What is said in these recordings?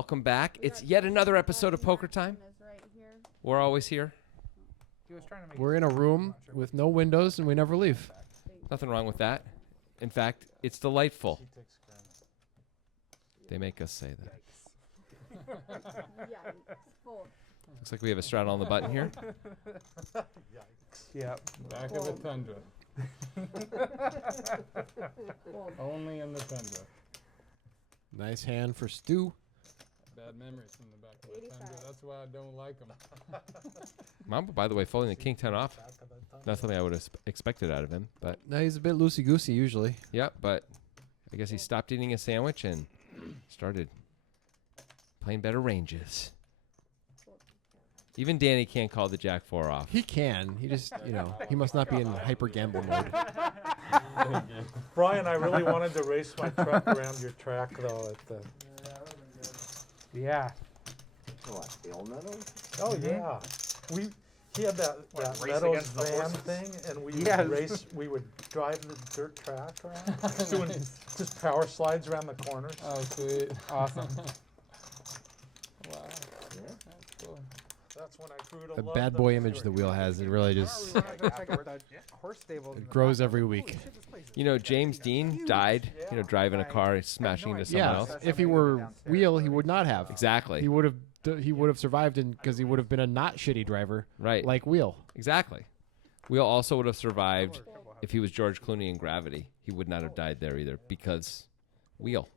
Welcome back. It's yet another episode of Poker Time. We're always here. We're in a room with no windows, and we never leave. Nothing wrong with that. In fact, it's delightful. They make us say that. Looks like we have a straddle on the button here. Yep. Back of the tundra. Only in the tundra. Nice hand for Stu. Bad memories from the back of the tundra. That's why I don't like them. Mamba, by the way, folding the king 10 off. Not something I would have expected out of him, but No, he's a bit loosey-goosey usually. yeah, but I guess he stopped eating a sandwich and started playing better ranges. Even Danny can't call the Jack 4 off. He can. He just, he must not be in hyper gamble mode. Brian, I really wanted to race my truck around your track, though. At the Yeah. What, the old Meadows? oh yeah, he had that race Meadows against the van horses? thing, and we Yes. would race. We would drive the dirt track around, doing just power slides around the corners. Oh, sweet. Awesome. Wow. That's cool. That's when I grew to The love bad boy image the wheel has, it really just Horse stables. it grows every week. You know, James Dean died, driving a car, smashing into someone Yeah, else. if he were wheel, he would not have. Exactly. He would have survived because he would have been a not shitty driver, Right. like Wheel. Exactly. Wheel also would have survived if he was George Clooney in Gravity. He would not have died there either because Wheel.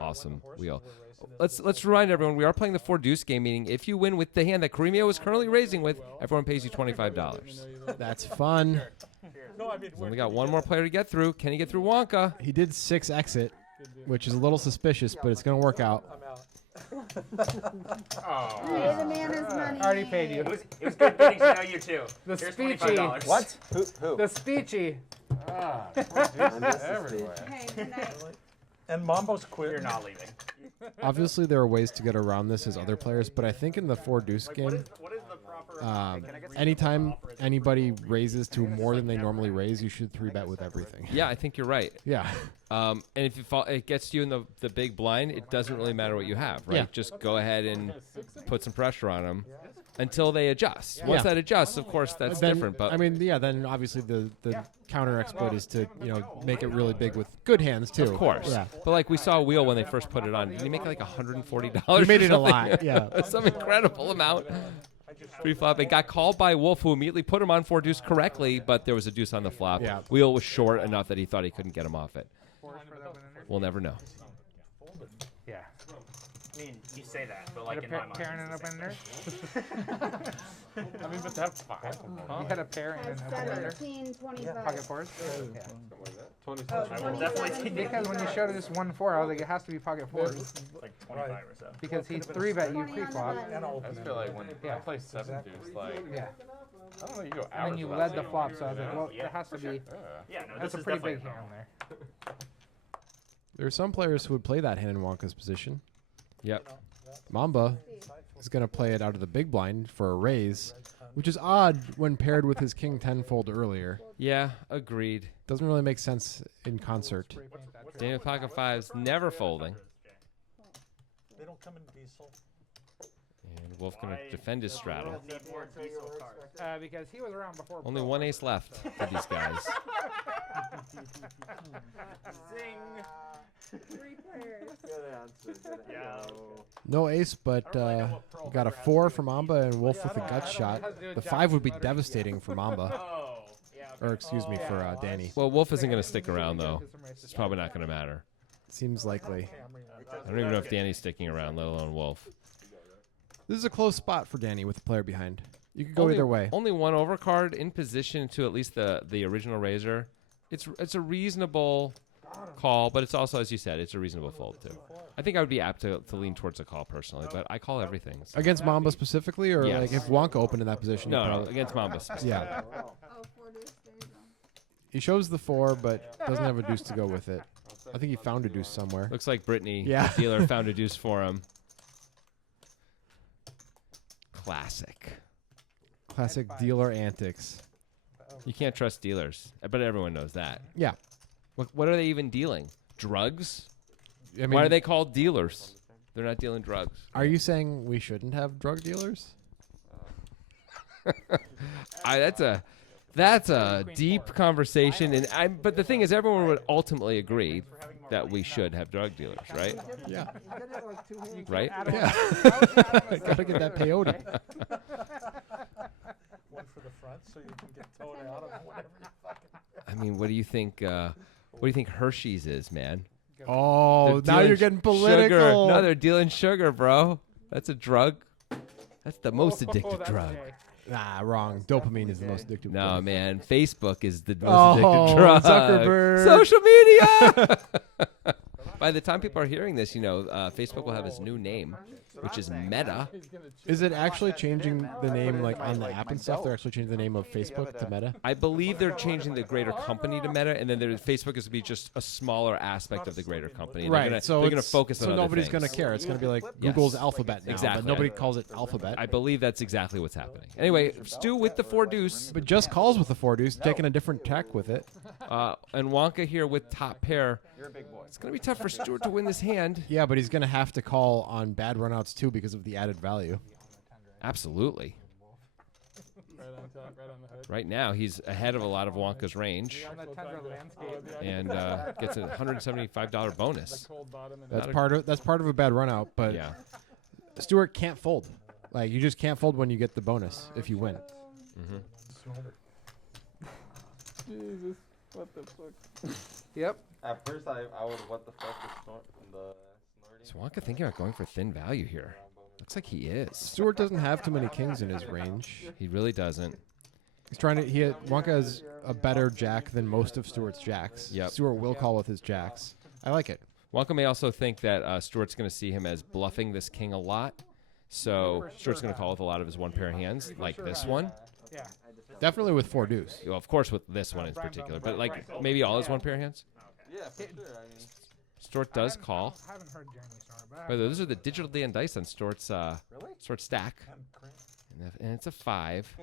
Awesome. Wheel. Let's remind everyone, we are playing the 4 deuce game, meaning if you win with the hand that Caremio is currently raising with, everyone pays you $25. That's fun. No, I mean, He's only got one more player to get through. Can he get through Wonka? He did 6 exit, which is a little suspicious, but it's going to work out. I'm out. Oh. Pay the man his money. Already paid you. It was good getting to know you too. The Here's speechy. $25. What? Who? The speechy. Ah, I missed the everywhere. Hey, good night. And Mambo's quit. You're not leaving. Obviously, there are ways to get around this as other players, but I think in the 4 deuce What game, is the proper? anytime anybody raises to more than they normally raise, you should 3-bet with everything. Yeah, I think you're right. Yeah. And if it gets you in the big blind, it doesn't really matter what you have, right? Yeah. Just go ahead and put some pressure on them until they adjust. Once that adjusts, of course, that's Then- different. But then obviously the counter exploit is to, make it really big with good hands, too. of course. Yeah. But like we saw Wheel when they first put it on. Did he make like $140? He made it a or something? lot, yeah. Some incredible amount. Pre-flop. It got called by Wolf, who immediately put him on 4 deuce correctly, but there was a deuce on the flop. Yeah. Wheel was short enough that he thought he couldn't get him off it. We'll never know. Yeah. I mean, you say that, but like Had in a my mind. pair and an opener. I mean, but that's 5 of them, huh? You had a pair and an opener. 17.25. Pocket fours. Yeah. Oh, I will definitely 27. take Because when you showed us 1-4, I was like, it has to be pocket fours like 25 or so. because he 3-bet you 20 on the pre-flop. button. And I open just it. feel like when Yeah. I play 7 deuce, like, Yeah. I don't know, you go And hours then you without led the seeing flop, it. so I was like, well, Yeah, it has to be. Yeah, no, That's this a is pretty definitely big a hand problem. there. There are some players who would play that hand in Wonka's position. Yep. Mamba is going to play it out of the big blind for a raise, which is odd when paired with his king 10 fold earlier. Yeah, agreed. Doesn't really make sense in concert. Daniel Pocket Fives never folding. They don't come in diesel. And Wolf going to defend his straddle. Need more diesel cards. Because he was around before. Only Pro. one ace left for these guys. Zing. 3 pairs. Good answer. Yeah. No ace, but we got a 4 for Mamba and Wolf with a gut shot. The 5 would be devastating for Mamba. Oh. Yeah. Or excuse me, for Danny. Well, Wolf isn't going to stick around, though. It's probably not going to matter. Seems likely. I don't even know if Danny's sticking around, let alone Wolf. This is a close spot for Danny with the player behind. You could go either way. Only one overcard in position to at least the original raiser. It's a reasonable call, but it's also, as you said, it's a reasonable fold too. I think I would be apt to lean towards a call personally, but I call everything. So. Against Mamba specifically, or Yes. like if Wonka opened in that position? you No, probably- against Mamba. Yeah. Oh, 4 deuce. There you go. He shows the 4, but doesn't have a deuce to go with it. I think he found a deuce somewhere. Looks like Brittany, Yeah. the dealer, found a deuce for him. Classic. Classic dealer antics. You can't trust dealers, but everyone knows that. Yeah. What are they even dealing? Drugs? I mean, Why are they called dealers? They're not dealing drugs. Are you saying we shouldn't have drug dealers? That's a deep conversation, and but the thing is, everyone would ultimately agree that we should have drug dealers, right? Yeah. Right? Yeah. Gotta get that peyote. One for the front so you can get towed out of whatever you fucking. I mean, what do you think? What do you think Hershey's is, man? Oh, They're now you're dealing getting political. Sugar. No, they're dealing sugar, bro. That's a drug. That's the most addictive that's drug. gay. Nah, wrong. Dopamine is the most addictive. No, drug. man. Facebook is the most Oh, addictive drug. Zuckerberg. Social media. By the time people are hearing this, Facebook will have his new name, which is Meta. Is it actually changing the name, like on the app and stuff? They're actually changing the name of Facebook to Meta. I believe they're changing the greater company to Meta, and then Facebook is to be just a smaller aspect of the greater company. Right. They're So going to it's- focus on So other nobody's things. gonna care. It's gonna be like Yes. Google's Alphabet now, Exactly. but nobody calls it Alphabet. I believe that's exactly what's happening. Anyway, Stu with the 4 deuce, But just calls with the 4 deuce, taking a different tack with it. and Wonka here with top pair. It's going to be tough for Stuart to win this hand. Yeah, but he's gonna have to call on bad runouts too because of the added value. Absolutely. Right on top, right on the hood. Right now, he's ahead of a lot of Wonka's range On the tundra landscape. and gets a $175 bonus. Cold bottom and That's part of a bad runout. But Yeah. Stuart can't fold. Like you just can't fold when you get the bonus if you win. Jesus, what the fuck? Yep. At first, I would what the fuck is the snorting. Is Wonka thinking about going for thin value here? Looks like he is. Stuart doesn't have too many kings in his range. He really doesn't. He's trying to. Wonka has a better jack than most of Stuart's jacks. Yep. Stuart will call with his jacks. I like it. Wonka may also think that Stuart's going to see him as bluffing this king a lot. So Stuart's going to call with a lot of his one pair hands, like this one. Yeah. Definitely with 4 deuce. Well, of course, with this one in particular, but like maybe all his one pair hands. Yeah, for sure. I mean, Stuart does call. I haven't heard Jeremy snort, but By the way, those are the digital Dan dice on Stuart's stack, and it's a 5.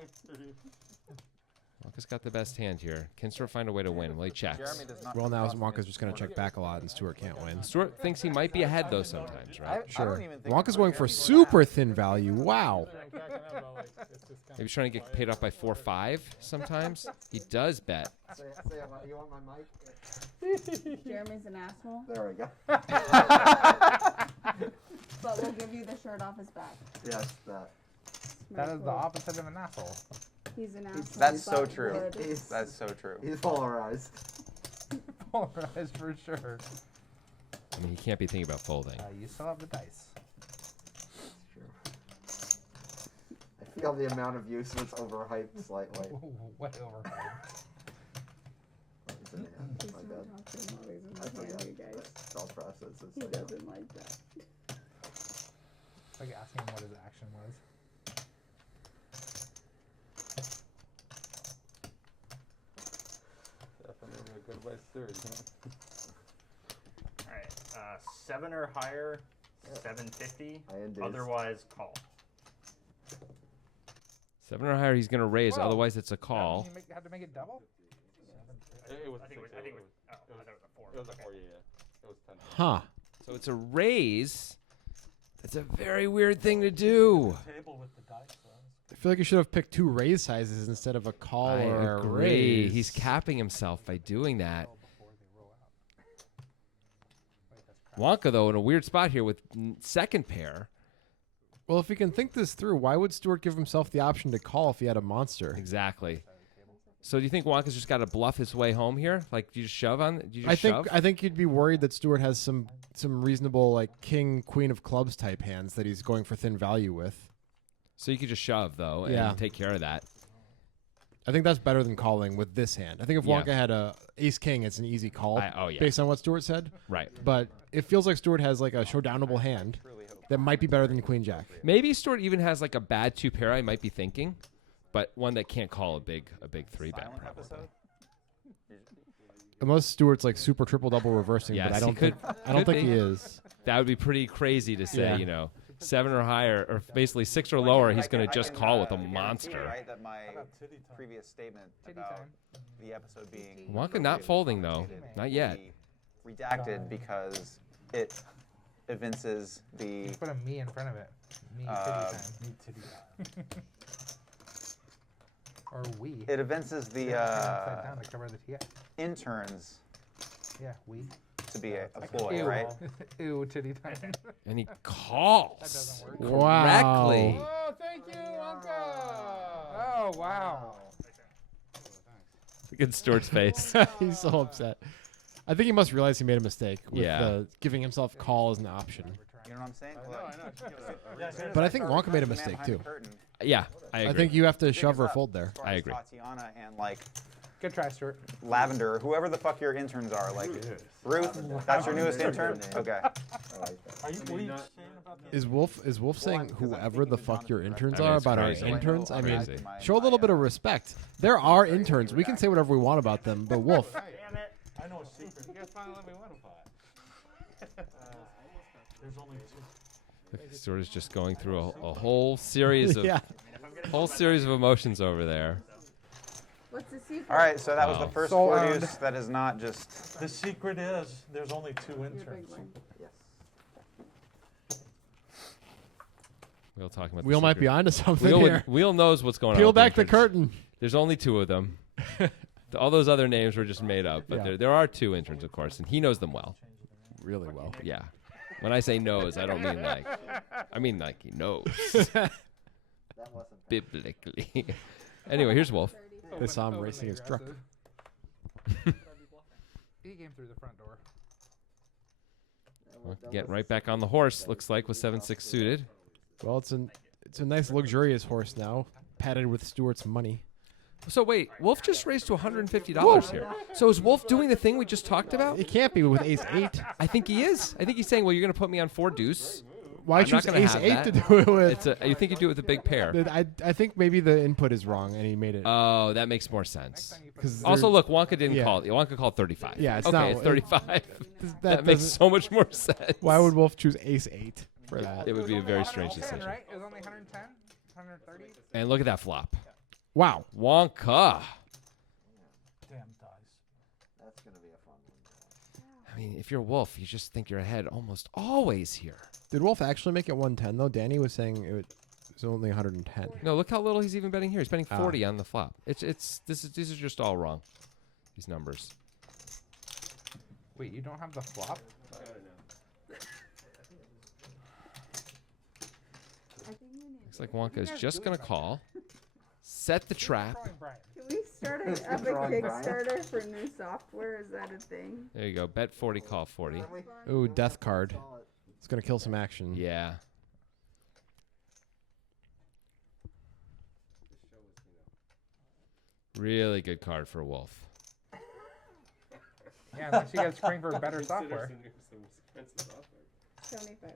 Wonka's got the best hand here. Can Stuart find a way to win? Well, he checks. Jeremy does not. Well, now Wonka's just going to check back a lot, and Stuart can't win. Stuart thinks he might be ahead though sometimes, right? Sure. Wonka's going for super thin value. Wow. Maybe he's trying to get paid off by 4-5 sometimes. He does bet. You want my mic? Jeremy's an asshole, There we go. but we'll give you the shirt off his back. Yes, that. that is the opposite of an asshole. He's an asshole. That's so but true. would. That's so true. He's polarized. Polarized for sure. I mean, he can't be thinking about folding. You still have the dice. I feel the amount of use was overhyped slightly. Way overhyped. Please don't talk to him while he's in I the hand, forgot. you guys. Thought process is He like, doesn't like that. Like asking him what his action was. definitely a good way to do it. Alright, 7 or higher, 750. INDs. Otherwise, call. 7 or higher, he's going to raise. Well, Otherwise, it's a call. You had to make it double? It was I think it was, I think it was, oh, I thought it was a 4. It was a Okay. 4, yeah. It was 10. Huh. So it's a raise. That's a very weird thing to do. Table with the dice. I feel like you should have picked 2 raise sizes instead of a call I or a agree. raise. He's capping himself by doing that. Wonka, though, in a weird spot here with second pair. Well, if he can think this through, why would Stuart give himself the option to call if he had a monster? Exactly. So do you think Wonka's just got to bluff his way home here? Like, do you just shove on? Do you just shove? I think you'd be worried that Stuart has some reasonable like king queen of clubs type hands that he's going for thin value with. So you could just shove though and Yeah. take care of that. I think that's better than calling with this hand. I think if Yeah. Wonka had a ace king, it's an easy call Oh yeah, based on what Stuart said. right. But it feels like Stuart has like a showdownable hand that might be better than queen jack. Maybe Stuart even has like a bad 2 pair. I might be thinking, but one that can't call a big 3 bet probably. Unless Stuart's like super triple double reversing, Yes, but I he don't could- think I don't could think be. he is. That would be pretty crazy to say. Yeah. 7 or higher, or basically 6 or lower. He's going to just call with a monster. Right, that my Titty time. previous statement Titty about time. the episode being Wonka not folding though, not yet. redacted because it evinces the Just put a me in front of it. Me titty time. Me titty time. Or we. it evinces the Upside down to cover the TI. interns Yeah, we. to be a ploy, Ew. right? Ew, titty time. And he calls. That doesn't work. Correctly. Oh, thank you, Uncle. Oh, wow. Look at Stuart's face. He's so upset. I think he must realize he made a mistake with Yeah. giving himself call as an option. You know what I'm saying? But I think Wonka made a mistake too. Yeah, I agree. I think you have to shove or fold there. I agree. Tatiana and like Good try, Stuart. Lavender, whoever the fuck your interns are, like Ruth. That's your newest intern. Okay. I like that. Are you, what are you saying about the Is Wolf saying whoever the fuck your interns I mean, are it's about crazy. our interns? I mean, Crazy. show a little bit of respect. There are interns. We can say whatever we want about them, but Wolf, Damn it. I know a secret. You guys finally let me win a pot. There's only two. Stuart is just going through a whole series of yeah. whole series of emotions over there. What's the secret? All right, so that was the Wow. first So, four deuce. That is not just. The secret is there's only two Your big interns. one. Yes. We'll talk about. Wheel the might be secret. onto something Wheel, here. Wheel knows what's going on. Peel with back the interns. curtain. There's only two of them. All those other names were just made up, but Yeah. there are two interns, of course, and he knows them well. Really well. Yeah. When I say knows, I don't mean like. I mean like he knows That wasn't. biblically. Anyway, here's Wolf. They saw him racing his truck. He came through the front door. Well, getting right back on the horse. Looks like with 7-6 suited. Well, it's a nice luxurious horse now, padded with Stuart's money. So wait, Wolf just raised to $150 here. So is Wolf doing the thing we just talked about? It can't be with ace 8. I think he is. I think he's saying, well, you're going to put me on 4 deuce. Why I'm not choose gonna ace have 8 that. to do it with? It's you think you do it with a big pair. I think maybe the input is wrong and he made it. Oh, that makes more sense. Because Also, look, Wonka didn't Yeah. call it. Wonka called 35. Yeah, it's okay, not- it's 35. that that makes doesn't- so much more sense. Why would Wolf choose ace 8 for that? It would be a very strange 110, decision. right? It was only 110? 130? And look at that flop. Wow. Wonka. Damn dice. That's gonna be a fun one. I mean, if you're Wolf, you just think you're ahead almost always here. Did Wolf actually make it 110 though? Danny was saying it was only 110. No, look how little he's even betting here. He's betting Ah. 40 on the flop. These are just all wrong. These numbers. Wait, you don't have the flop? I think we need. Looks like Wonka is just gonna call, set the trap. Calling Brian. Can we start a epic Drawing Brian. Kickstarter for new software? Is that a thing? There you go. Bet 40, call 40. Ooh, death card. It's gonna kill some action. Yeah. Really good card for Wolf. Yeah, unless you guys spring for better software. 75.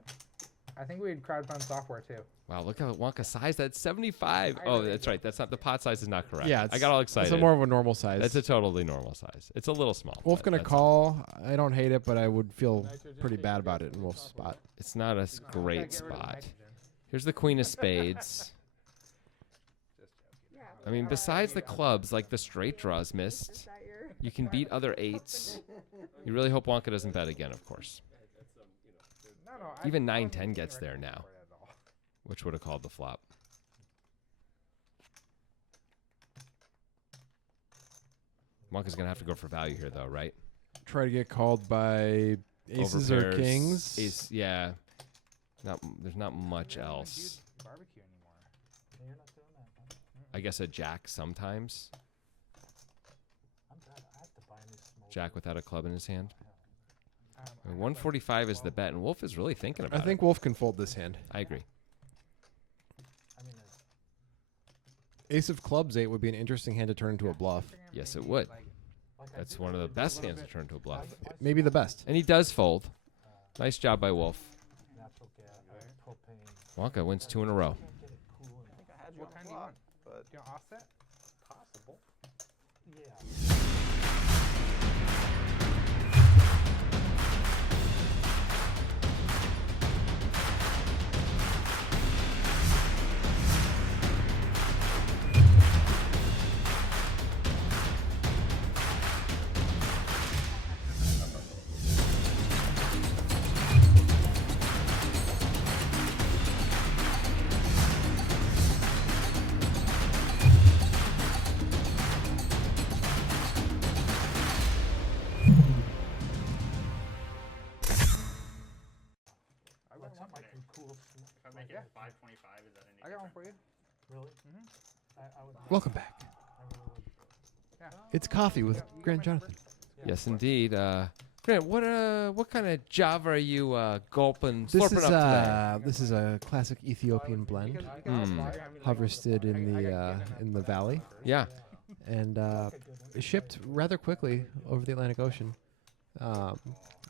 I think we'd crowdfund software too. Wow, look how Wonka sized that 75. Oh, that's right. That's not the pot size is not correct. Yeah, I got all excited. It's more of a normal size. That's a totally normal size. It's a little small. Wolf but gonna that's- call. I don't hate it, but I would feel pretty bad about it in Wolf's spot. It's not a great Get rid of spot. nitrogen. Here's the Queen of Spades. Yeah. I mean, besides the clubs, like the straight draws Is missed, that your? you can beat other 8s. You really hope Wonka doesn't bet again, of course. No, Even I 9-10 wasn't gets there recommending now. for it at all. Which would have called the flop. Wonka's going to have to go for value here, though, right? Try to get called by aces or Overpairs, kings. Ace, yeah. There's not much We don't even else. do barbecue anymore. You're not doing that, huh? I guess a jack sometimes. I'm bad. I have to buy a new smoke. Jack without a club in his hand. I I mean, have a 145 is the bet, and Wolf is really thinking I about think it. Wolf can fold this hand. I agree. I mean, Ace of clubs 8 would be an interesting hand to turn into a bluff. Yes, it would. like I That's did- one of I the did best a little hands to bit. turn to a bluff. Maybe the best. And he does fold. Nice job by Wolf. Natural gas, propane. Wonka wins 2 in a row. Can't get it cool enough. I had you What on kind do you flop, want? but Do you want offset? possible. Yeah. Welcome back. It's coffee with Grant Jonathan. Yes, indeed. Grant, what kind of Java are you gulping, This slurping is up today? this is a classic Ethiopian blend, harvested in the valley, Yeah. and shipped rather quickly over the Atlantic Ocean.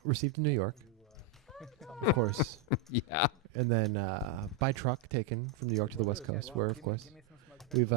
Received in New York, of course, Yeah. and then by truck taken from New York to the West Coast, where of course we've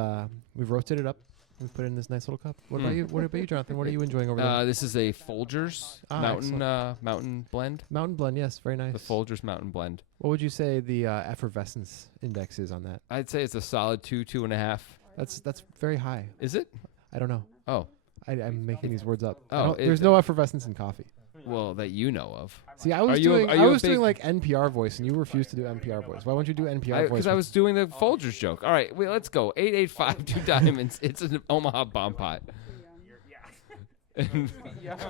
roasted it up. We put it in this nice little cup. What about you? What about you, Jonathan? What are you enjoying over there? This is a Folgers mountain blend. Mountain blend, yes, very nice. The Folgers mountain blend. What would you say the effervescence index is on that? I'd say it's a solid 2.5. That's very high. Is it? I don't know. Oh, I'm making these words up. Oh, There's no effervescence in coffee. well, that you know of. See, I was Are you a doing big- like NPR voice, and you refused to do NPR voice. Why won't you do NPR voice? Because I was doing the Folgers joke. All right, wait, let's go. 885, 2 diamonds. It's an Omaha bomb pot. And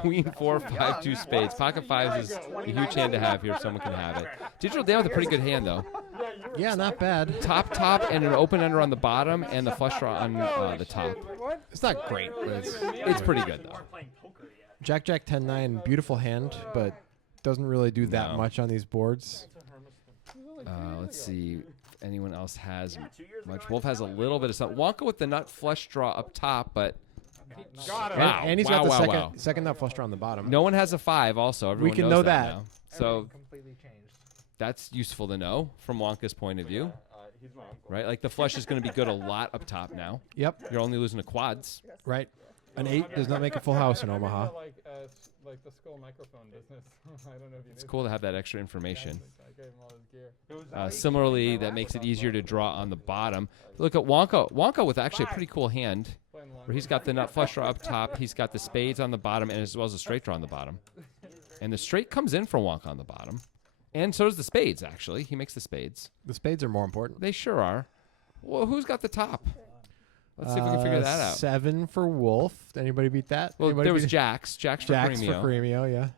Queen 4, 5, 2 spades. Pocket fives is a huge hand to have here if someone can have it. Digital down with a pretty good hand though. Yeah, not bad. Top, and an open under on the bottom, and the flush draw on the top. It's not great, but It's pretty good though. Jack 10-9, beautiful hand, but doesn't really do that No. much on these boards. Let's see. Anyone else has much? Wolf has a little bit of something. Wonka with the nut flush draw up top, but wow, And he's wow, got the wow. second nut flush draw on the bottom. No one has a 5. Also, everyone can knows know that that. now. So completely changed. that's useful to know from Wonka's point of view, right? Like the flush is going to be good a lot up top now. Yep, You're only losing to quads. right. An 8 does not make a full house in Omaha. Like the skull microphone business. I don't know if you It's knew cool to have that extra information. I gave him all his gear. Similarly, that makes it easier to draw on the bottom. Look at Wonka. Wonka with actually a pretty cool hand, Playing long where he's got the nut flush draw up top, he's got the spades on the bottom, and as well as the straight draw on the bottom. And the straight comes in for Wonka on the bottom, and so does the spades. Actually, he makes the spades. The spades are more important. They sure are. Well, who's got the top? Let's see if we can figure that out. 7 for Wolf. Anybody beat that? Well, Anybody there was beat it? Jacks for Jacks Premio. for Premio, yeah.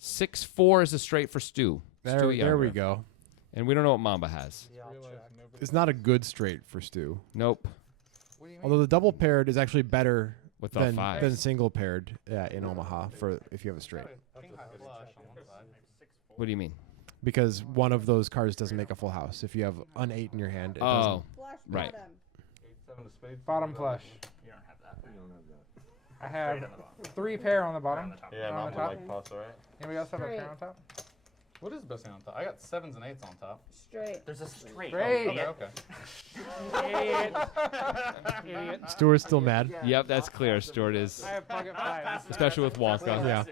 6-4 is a straight for Stu. There Stu we Younger. go. And we don't know what Mamba has. realized nobody It's not a good straight for Stu. Nope. Although the double paired is actually better With the than 5. single paired in Omaha for if you have a straight. What do you mean? Because one of those cards doesn't make a full house. If you have an 8 in your hand, it doesn't. Oh, right. Bottom flush. You don't have that. I have 3 pair on the bottom. Yeah, on not the top. like plus, right? Anybody else have a Straight. pair on top? What is the best thing on top? I got 7s and 8s on top. Straight. There's a straight. Straight. Okay, okay. Idiot. Stuart's still mad. Yep, that's clear. Stuart is, I have pocket fives. especially with Wonka. Yeah.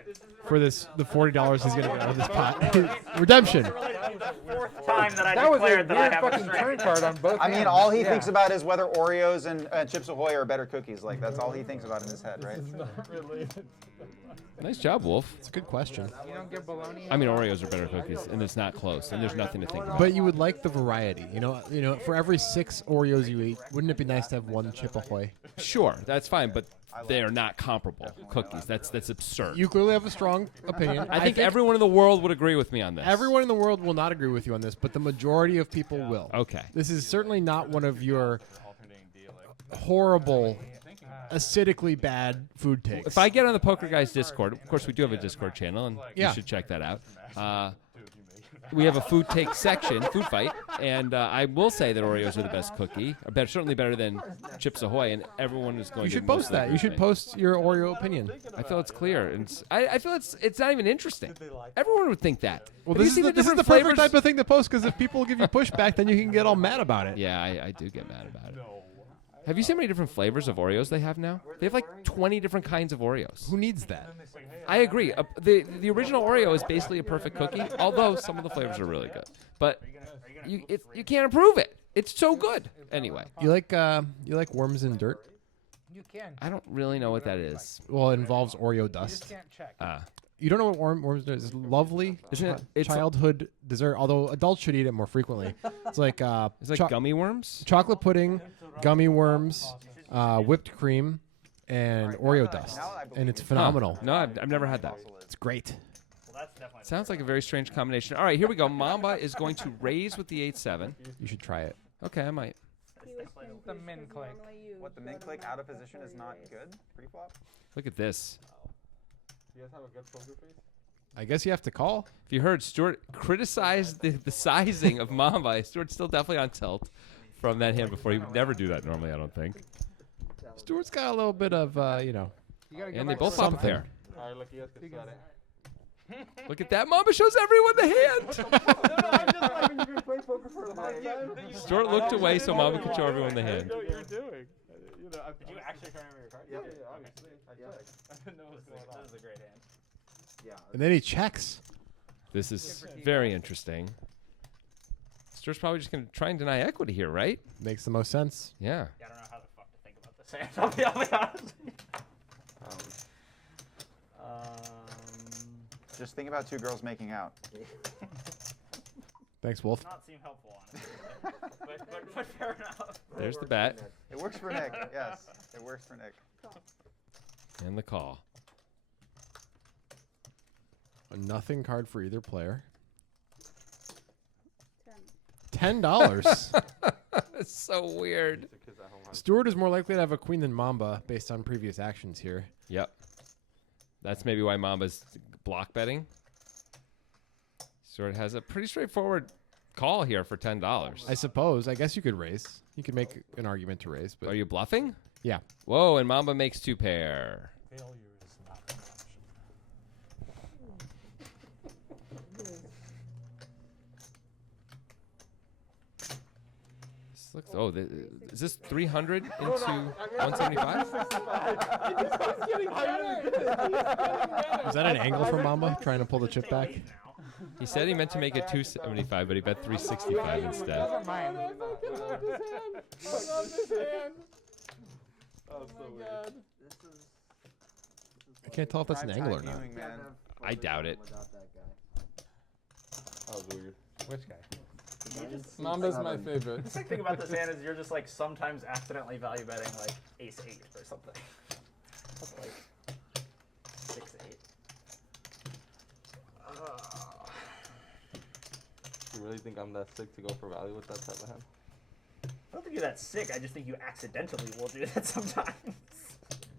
For the $40 he's gonna get out of this pot. Redemption. Fourth time that I That was a declared that I weird have a fucking straight. turn card on both I mean, hands. all he Yeah. thinks about is whether Oreos and Chips Ahoy are better cookies. Like, that's all he thinks about in his head, right? Nice job, Wolf. It's a good question. You don't get bologna. I mean, Oreos are better cookies, and it's not close, and there's nothing to think about. But you would like the variety. You know, for every 6 Oreos you eat, wouldn't it be nice to have one Chip Ahoy? Sure, that's fine, but they are not comparable cookies. That's absurd. You clearly have a strong opinion. I think everyone in the world would agree with me on this. everyone in the world will not agree with you on this, but the majority of people will. Okay. This is certainly not one of your horrible, acidically bad food takes. If I get on the Poker Guys Discord, of course we do have a Discord channel, and Yeah. you should check that out. We have a food take section, food fight, and I will say that Oreos are the best cookie, certainly better than Chips Ahoy, and everone is going you to should post mostly that. agree You with should me. post your Oreo opinion. I feel it's clear, and I feel it's not even interesting. Everyone would think that. Well, Have you this is seen the, this is different the perfect flavors? type of thing to post because if people give you pushback, then you can get all mad about it. Yeah, I do get mad about it. Have you seen how many different flavors of Oreos they have now? They have like 20 different kinds of Oreos. Who needs that? I agree. The original Oreo is basically a perfect cookie, although some of the flavors are really good. But you can't improve it. It's so good. Anyway, You like worms in dirt? You can. I don't really know what that is. Well, it involves Oreo You dust. just can't check. You don't know what worms is? It's lovely Isn't it- it's- childhood dessert, although adults should eat it more frequently. It's like It's like gummy worms. chocolate pudding, gummy worms, whipped cream, and Oreo dust, and it's phenomenal. No, I've never had that. It's great. Sounds like a very strange combination. All right, here we go. Mamba is going to raise with the 8-7. You should try it. Okay, I might. The min click. What, the min click out of position is not good? Pre-flop? Look at this. You guys have a good poker face? I guess you have to call. If you heard Stuart criticize the sizing of Mamba, Stuart's still definitely on tilt from that hand before. He would never do that normally, I don't think. Stuart's got a little bit of, you know. And they both pop a pair. All right, look, you guys can set it. Look at that. Mamba shows everyone the hand. Stuart looked away so Mamba could show everyone the hand. I know what you're doing. Did you actually turn over your card? Yeah, obviously. I didn't know what was going on. This is a great hand. Yeah. And then he checks. This is very interesting. Stuart's probably just going to try and deny equity here, right? Makes the most sense. Yeah. Yeah, I don't know how the fuck to think about this hand. I'll be honest. Just think about two girls making out. Thanks, Wolf. Does not seem helpful, honestly. but fair enough. There's the bet. It works for Nick, yes. It works for Nick. And the call. A nothing card for either player. 10. $10. It's so weird. Stuart is more likely to have a queen than Mamba based on previous actions here. Yep. That's maybe why Mamba's block betting. Stuart has a pretty straightforward call here for $10. I suppose. I guess you could raise. You could make an argument to raise. But Are you bluffing? Yeah. Whoa, and Mamba makes two pair. Failure is not an This looks. Oh, is this 300 into 175? is that an angle from Mamba trying to pull the chip back? He said he meant to make it 275, but he bet 365 instead. Never mind. I can't tell if that's an angle or Primetime not. viewing, man. I doubt it. That was weird. Which guy? Mamba's my favorite. The sick thing about this hand is you're just like sometimes accidentally value betting like ace 8 or something. Like 6 8. You really think I'm that sick to go for value with that type of hand? I don't think you're that sick. I just think you accidentally will do that sometimes.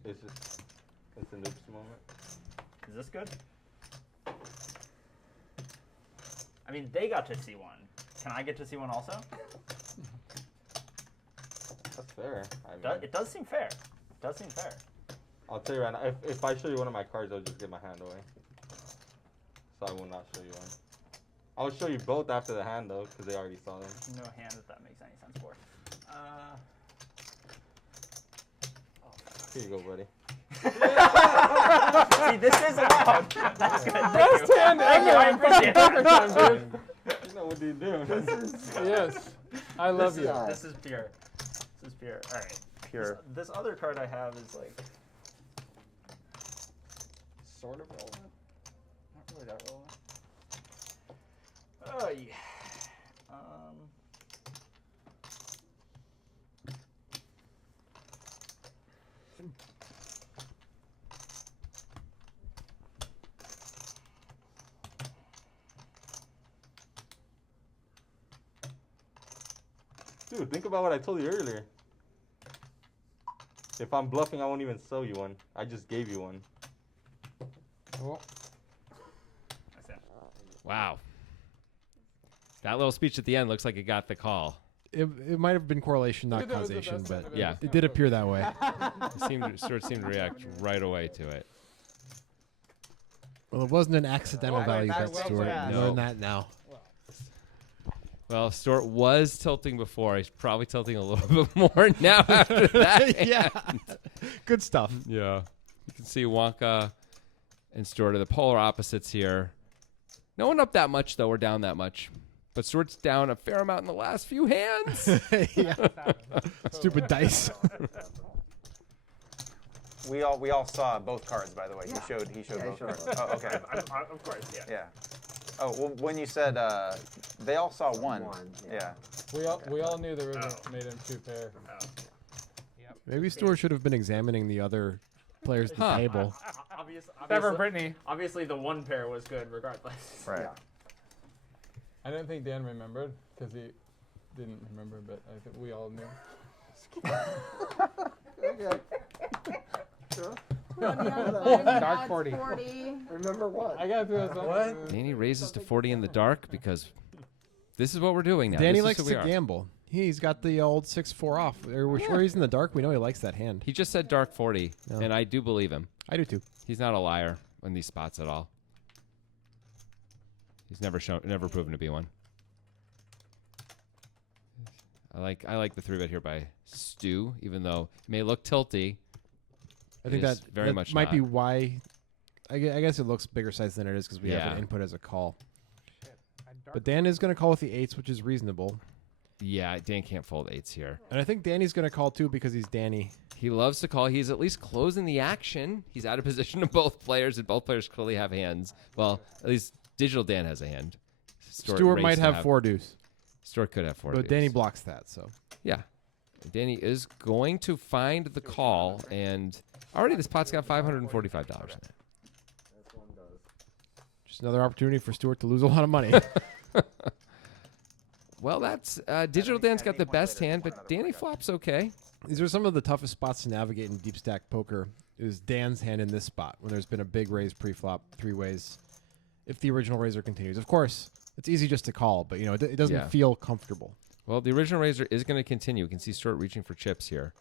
It's just, it's an oops moment. Is this good? I mean, they got to see one. Can I get to see one also? That's fair. I mean, It does seem fair. It does seem fair. I'll tell you right now, if I show you one of my cards, I'll just give my hand away. So I will not show you one. I'll show you both after the hand though, because they already saw them. No hand that makes any sense for. Here you go, buddy. See, this is allowed. That's good. Best hand ever. I appreciate Poker that. time, dude. You know what do you do? Yes. I love you. This is pure. This is pure. All right. Pure. This other card I have is like sort of relevant. Not really that relevant. Oh yeah. Dude, think about what I told you earlier. If I'm bluffing, I won't even sell you one. I just gave you one. Oh, That's it. Wow. That little speech at the end looks like it got the call. It might have been correlation, not Maybe that was the causation, best but hand I've yeah. ever it did seen. appear that way. Stuart seemed to react right away to it. Well, it wasn't an accidental Well, value that's bet, well Stuart. said. You learn No. that now. Well, Stuart was tilting before. He's probably tilting a little bit more now after that. Yeah. Good stuff. Yeah. You can see Wonka and Stuart are the polar opposites here. No one up that much, though. We're down that much. But Stuart's down a fair amount in the last few hands. Yeah. Stupid dice. We all saw both cards, by the way. Yeah. He showed Yeah, both. sure. Oh, okay. Of course, yeah. Yeah. Oh, well, when you said they all saw one. One, Yeah. yeah. we all knew the river made him two pair. Maybe Stuart should have been examining the other players at the Huh. table. Trevor Brittany. Obviously, the one pair was good regardless. Right. Yeah. I don't think Dan remembered because he didn't remember, but I think we all knew. Okay. Dark 40. Remember what? I gotta throw something. What? Danny raises to 40 in the dark because this is what we're doing now. Danny This is likes who we to are. gamble. He's got the old 6-4 off. We're sure he's in the dark. We know he likes that hand. He just said dark 40, No. and I do believe him. I do too. He's not a liar in these spots at all. He's never proven to be one. I like the 3-bet here by Stu, even though it may look tilty. I think It is that very that much might not. be why. I guess it looks bigger size than it is because we have Yeah. an input as a call. But Dan is going to call with the 8s, which is reasonable. Yeah, Dan can't fold 8s here. And I think Danny's going to call too because he's Danny. He loves to call. He's at least closing the action. He's out of position to both players, and both players clearly have hands. Well, at least Digital Dan has a hand. Stuart might have 4 deuce, Stuart could have 4 but deuce. Danny blocks that. So Yeah. Danny is going to find the call, and already this pot's got $545 in it. just another opportunity for Stuart to lose a lot of money. Well, that's Digital Dan's got the best hand, but Danny flops okay. These are some of the toughest spots to navigate in deep stack poker. Is Dan's hand in this spot when there's been a big raise pre-flop 3 ways. If the original raiser continues, of course, it's easy just to call, but you know it doesn't Yeah. feel comfortable. Well, the original raiser is going to continue. You can see Stuart reaching for chips here.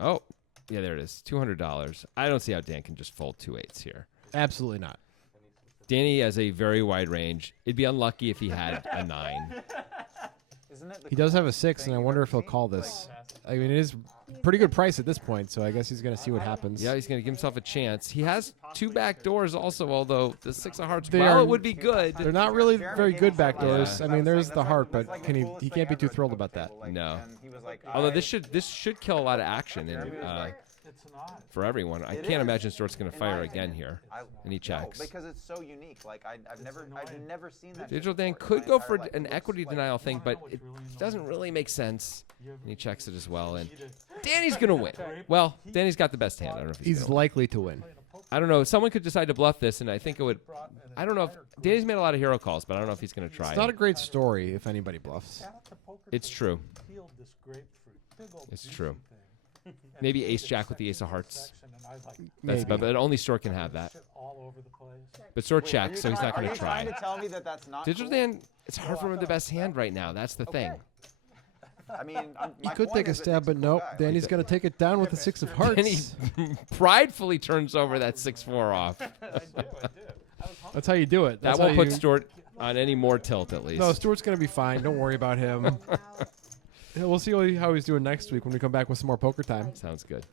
Oh, yeah, there it is. $200. I don't see how Dan can just fold 2 8s here. Absolutely not. Danny has a very wide range. It'd be unlucky if he had a 9. Isn't it the He does have a coolest 6, thing and I you've wonder ever if he'll seen? call this. I mean, it is pretty good price at this point, so I guess he's going to see what happens. Yeah, he's going to give himself a chance. He has 2 back doors also, although the 6 of hearts, They while are- it would be good. They're not really very good backdoors. Yeah. I mean, there's the heart, but he can't be too thrilled about that. No. And he was like, Although this should kill a lot of action in, It's not. for everyone. I It can't is, imagine Stuart's going to in fire my again opinion. here. I- And he checks. No, because it's so unique. Like I've never seen that. Digital shit Dan before in could my go entire for life. an It looks equity like- denial thing, but it doesn't really make sense. And he checks it as well. And Danny's going to win. Well, Danny's got the best hand. I don't know if he's He's gonna win. likely to win. I don't know. Someone could decide to bluff this, and I think it would. I don't know if Danny's made a lot of hero calls, but I don't know if he's going to try. It's not a it. great story if anybody bluffs. It's true. It's true. Maybe ace jack with the ace of hearts. That's Maybe. but only Stuart can have that. But Stuart Wait, are checks, you so he's not trying- going to Are you try. trying to tell me that that's not Digital cool? Dan, it's hard for him to the best hand right now. That's the thing. I mean, He my could point take a is that stab, he's but cool nope. guy. Danny's going to take it down with the 6 of hearts. Danny pridefully turns over that 6-4 off. That's how you do it. That That's won't how put you- Stuart on any more tilt, at least. No, Stuart's going to be fine. Don't worry about him. Yeah, we'll see how he's doing next week when we come back with some more poker time. Sounds good.